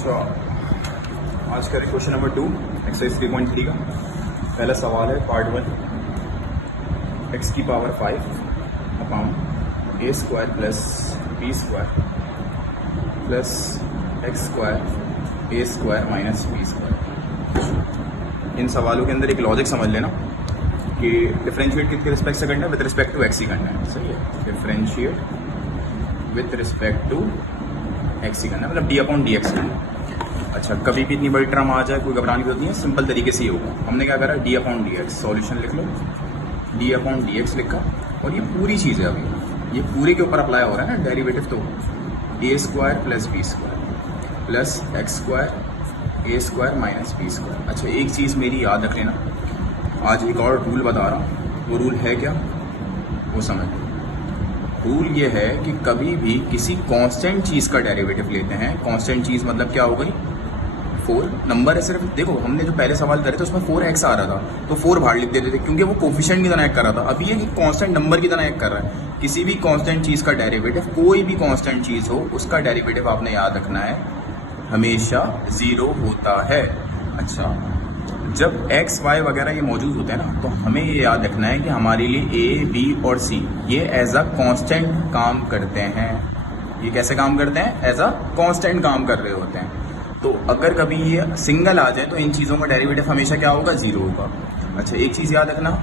अच्छा, आज का क्वेश्चन नंबर 2 एक्सरसाइज 3.3 का पहला सवाल है पार्ट 1 एक्स की power 5 upon A square plus B square plus X square A square minus B square. इन सवालों के अंदर एक लॉजिक समझ लेना कि डिफरेंशिएट किसके रिस्पेक्ट से करना है, विद रिस्पेक्ट टू एक्स ही करना है। सही है, differentiate with respect to X ही करना है, मतलब डी अपॉन डी एक्स करना है। अच्छा, कभी भी इतनी बड़ी टर्म आ जाए कोई घबराने की जरूरत नहीं है, सिंपल तरीके से ही होगा। हमने क्या करा, D upon d x, solution लिख लो, डी अपॉन डी एक्स लिखा, और ये पूरी चीज़ है अभी ये पूरे के ऊपर अप्लाई हो रहा है ना डेरिवेटिव, तो A square plus B square plus X square A square minus B square. अच्छा, एक चीज़ मेरी याद रख लेना, आज एक और रूल बता रहा हूँ, वो रूल है क्या वो समझ लो। रूल ये है कि कभी भी किसी कांस्टेंट चीज़ का डेरिवेटिव लेते हैं, कांस्टेंट चीज़ मतलब क्या हो गई, 4 नंबर है सिर्फ। देखो हमने जो पहले सवाल करे थे उसमें 4x आ रहा था, तो 4 बाहर लिख देते थे क्योंकि वो कोफिशिएंट की तरह एक्ट कर रहा था। अब ये कांस्टेंट नंबर की तरह एक्ट कर रहा है। किसी भी कांस्टेंट चीज़ का डेरिवेटिव, कोई भी कांस्टेंट चीज़ हो, उसका डेरिवेटिव आपने याद रखना है हमेशा 0 होता है। अच्छा, जब x y वगैरह ये मौजूद होते हैं ना, तो हमें ये याद रखना है कि हमारे लिए a b और c ये एज अ कांस्टेंट काम करते हैं। ये कैसे काम करते हैं, एज अ कांस्टेंट काम कर रहे होते हैं। तो अगर कभी ये सिंगल आ जाए तो इन चीज़ों का डेरिवेटिव हमेशा क्या होगा, 0 होगा। अच्छा, एक चीज़ याद रखना,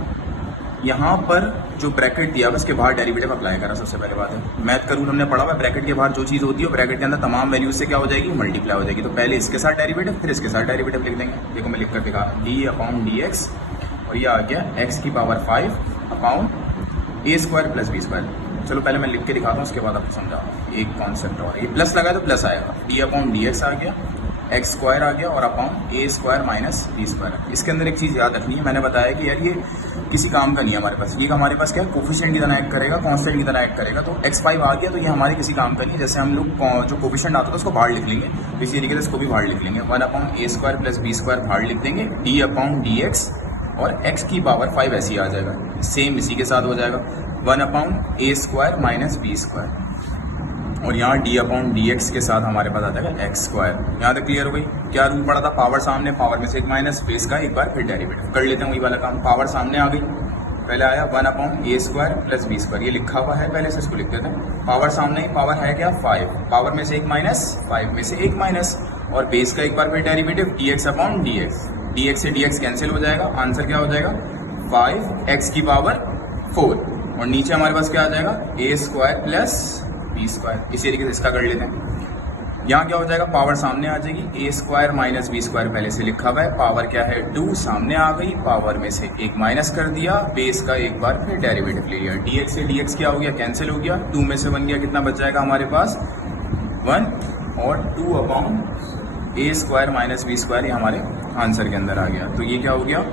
यहाँ पर जो ब्रैकेट दिया उसके बाहर डेरिवेटिव अप्लाई करा। सबसे पहले बात है, मैथ का रूल हमने पढ़ा हुआ है, ब्रैकेट के बाहर जो चीज़ होती है ब्रैकेट के अंदर तमाम वैल्यूज से क्या हो जाएगी, मल्टीप्लाई हो जाएगी। तो पहले इसके साथ डेरिवेटिव, फिर इसके साथ डेरिवेटिव लिख देंगे। देखो मैं लिख कर दिखा, डी अपॉन डी एक्स, और ये आ गया एक्स की power 5 upon A square plus B square. चलो पहले मैं लिख के दिखाता हूँ, उसके बाद आपको समझा एक कॉन्सेप्ट और। ये प्लस लगा तो प्लस आएगा, डी अपॉन डी एक्स आ गया, एक्स स्क्वायर आ गया, और upon A square minus B square. इसके अंदर एक चीज़ याद रखनी है, मैंने बताया कि यार ये किसी काम का नहीं है हमारे पास, ये हमारे पास क्या है, कोफिशिएंट की तरह एक्ट करेगा, कांस्टेंट की तरह एक्ट करेगा। तो x5 आ गया तो ये हमारे किसी काम का नहीं है। जैसे हम लोग जो कोफिशिएंट आता था उसको बाहर लिख लेंगे, इसी तरीके से इसको भी बाहर लिख लेंगे, 1 upon A square plus B square बाहर लिख देंगे, डी अपॉन डी एक्स, और x की पावर 5 ऐसे ही आ जाएगा। सेम इसी के साथ हो जाएगा, 1 upon A square minus B square, और यहाँ डी अपॉन डी एक्स के साथ हमारे पास आ जाएगा एक्स स्क्वायर। यहाँ तक क्लियर हो गई। क्या रूल पड़ा था, पावर सामने, पावर में से एक माइनस, बेस का एक बार फिर डेरिवेटिव कर लेते हैं वही वाला काम। पावर सामने आ गई, पहले आया 1 upon A square plus B square, ये लिखा हुआ है पहले से, इसको लिख देते हैं। पावर सामने ही, पावर है क्या 5, पावर में से एक माइनस, 5 में से एक माइनस, और बेस का एक बार फिर derivative D x upon d x, D x से डी एक्स कैंसिल हो जाएगा, आंसर क्या हो जाएगा 5 की पावर 4, और नीचे हमारे पास क्या आ जाएगा, ए स्क्वायर प्लस बी स्क्वायर। इसी तरीके से इसका कर लेते हैं। यहाँ क्या हो जाएगा, पावर सामने आ जाएगी, ए स्क्वायर माइनस बी स्क्वायर पहले से लिखा हुआ है, पावर क्या है 2 सामने आ गई, पावर में से एक माइनस कर दिया, बेस का एक बार फिर डेरिवेटिव ले लिया, डी एक्स से डी एक्स क्या हो गया, कैंसिल हो गया, 2 में से 1 गया, कितना बच जाएगा हमारे पास 1, और 2 upon A square minus B square ये हमारे आंसर के अंदर आ गया। तो ये क्या हो गया,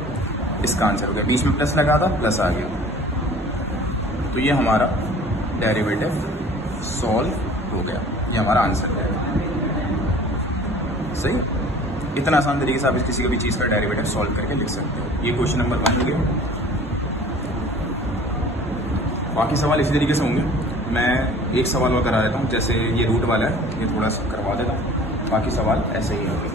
इसका आंसर हो गया। बीच में प्लस लगा था, प्लस आ गया, तो ये हमारा डेरिवेटिव सॉल्व हो गया, ये हमारा आंसर है। सही, इतना आसान तरीके से आप किसी का भी चीज़ का डेरिवेटिव सॉल्व करके लिख सकते हो। ये क्वेश्चन नंबर 1 हो गया। बाकी सवाल इसी तरीके से होंगे। मैं एक सवाल और करा देता हूँ, जैसे ये रूट वाला है ये थोड़ा सा करवा देता हूँ, बाकी सवाल ऐसे ही होंगे।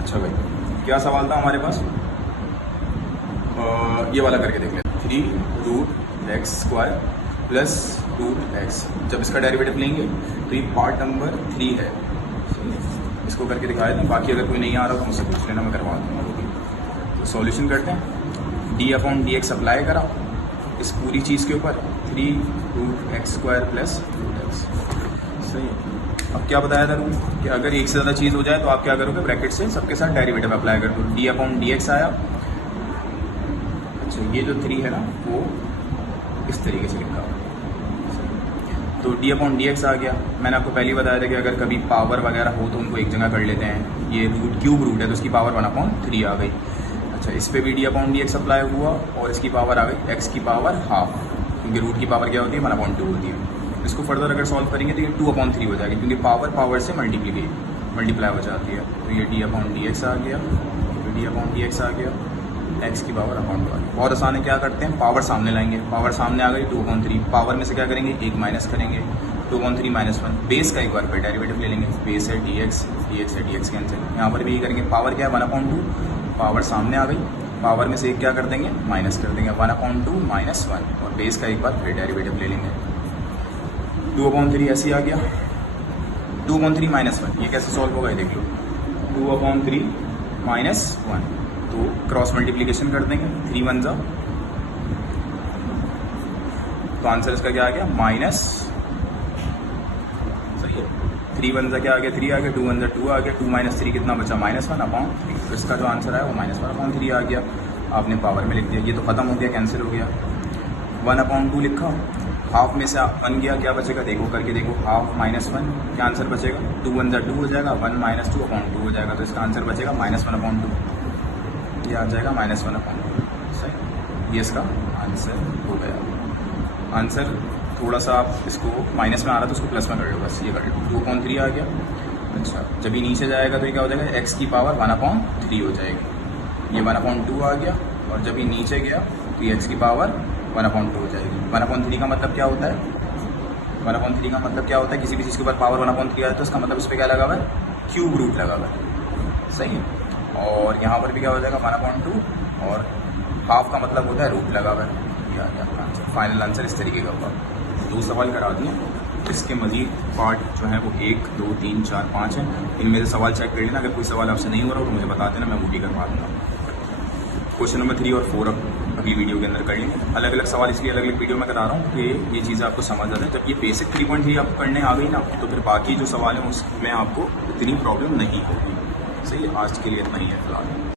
अच्छा भाई, क्या सवाल था हमारे पास, ये वाला करके देख लेते हैं। 3 root x square plus root x, जब इसका डेरिवेटिव लेंगे तो ये पार्ट नंबर 3 है, इसको करके दिखा देते हैं। बाकी अगर कोई नहीं आ रहा तो मुझसे पूछ लेना, मैं करवा दूँगा। तो सॉल्यूशन करते हैं, d upon d x apply करा इस पूरी चीज़ के ऊपर, 3 root x square plus root x. सही है। अब क्या बताया था रूल कि अगर एक से ज़्यादा चीज़ हो जाए तो आप क्या करोगे, ब्रैकेट से सबके साथ डेरिवेटिव अप्लाई कर दो। डी अपॉन डी एक्स आया। अच्छा, ये जो 3 है ना वो इस तरीके से लिखा हुआ, तो डी अपॉन डी एक्स आ गया। मैंने आपको पहले ही बताया था कि अगर कभी पावर वगैरह हो तो उनको एक जगह कर लेते हैं। ये रूट क्यूब रूट है तो इसकी पावर 1/3 आ गई। अच्छा, इस पर भी D upon d x apply हुआ और इसकी पावर आ गई एक्स की पावर हाफ, क्योंकि रूट की पावर क्या होती है 1/2 होती है। इसको फर्दर अगर सॉल्व करेंगे तो ये 2/3 हो जाएगी, क्योंकि पावर से मल्टीप्लाई हो जाती है। तो ये डी अपॉन डी एक्स आ गया, डी अपॉन डी एक्स आ गया, एक्स की पावर अपॉन 12। बहुत आसान है, क्या करते हैं, पावर सामने लाएंगे, पावर सामने आ गई 2/3, पावर में से क्या करेंगे, एक माइनस करेंगे, 2/3 -1, बेस का एक बार फिर डेरिवेटिव ले लेंगे, बेस है dx, dx है dx कैंसिल, यहाँ पर भी यही करेंगे, पावर क्या है 1/2, पावर सामने आ गई, पावर में से एक क्या कर देंगे, माइनस कर देंगे, 1/2 -1, और बेस का एक बार फिर डेरिवेटिव ले लेंगे, 2/3 ऐसे ही आ गया, 2/3 -1, ये कैसे सॉल्व होगा ये देख लो, 2/3 -1, तो क्रॉस मल्टीप्लीकेशन कर देंगे, 3 1 जा, तो आंसर इसका क्या आ गया, माइनस, सही है, 3 1 जा क्या आ गया, 3 आ गया, 2 1 जा 2 आ गया, 2 - 3 कितना बचा, -1/3, तो इसका जो आंसर है वो -1/3 आ गया, आपने पावर में लिख दिया, ये तो खत्म हो गया, कैंसिल हो गया, 1/2 लिखा, हाफ में से 1 गया, क्या बचेगा देखो, करके देखो, हाफ -1, क्या आंसर बचेगा, 2 1 जा 2 हो जाएगा, 1 - 2/2 हो जाएगा, तो इसका आंसर बचेगा -1/2, ये आ जाएगा -1/2, सही, ये इसका आंसर हो गया। आंसर थोड़ा सा आप इसको माइनस में आ रहा तो उसको प्लस में कर लो, बस ये कर लो, 2/3 आ गया। अच्छा, जब ये नीचे जाएगा तो ये क्या हो जाएगा, x की पावर 1/3 हो जाएगी, ये 1/2 आ गया, और जब ये नीचे गया तो ये x की पावर 1/2 हो जाएगी। 1/3 का मतलब क्या होता है, 1/3 का मतलब क्या होता है, किसी भी चीज़ के ऊपर पावर 1/3 आए तो इसका मतलब इस पर क्या लगा हुआ है, क्यूब रूट लगा हुआ है, सही है, और यहाँ पर भी क्या हो जाएगा 1/2, और हाफ का मतलब होता है रूट लगा हुआ है, ये आ गया आंसर, फाइनल आंसर इस तरीके का होगा। 2 सवाल करा दिए, इसके मजीद पार्ट जो है वो 1 2 3 4 5 है, इनमें से सवाल चेक कर लेना, अगर कोई सवाल आपसे नहीं हो रहा हो तो मुझे बता देना, मैं वो भी करवा दूँगा। क्वेश्चन नंबर 3 और 4 अगली वीडियो के अंदर कर लेंगे, अलग अलग सवाल इसलिए अलग अलग वीडियो में करा रहा हूँ कि ये चीज़ें आपको समझ आ जाए। जब ये बेसिक 3.3 आपको करने आ गई ना, तो फिर बाकी जो सवाल है उसमें आपको इतनी प्रॉब्लम नहीं होगी, सही है। आज के लिए इतना ही है फिलहाल।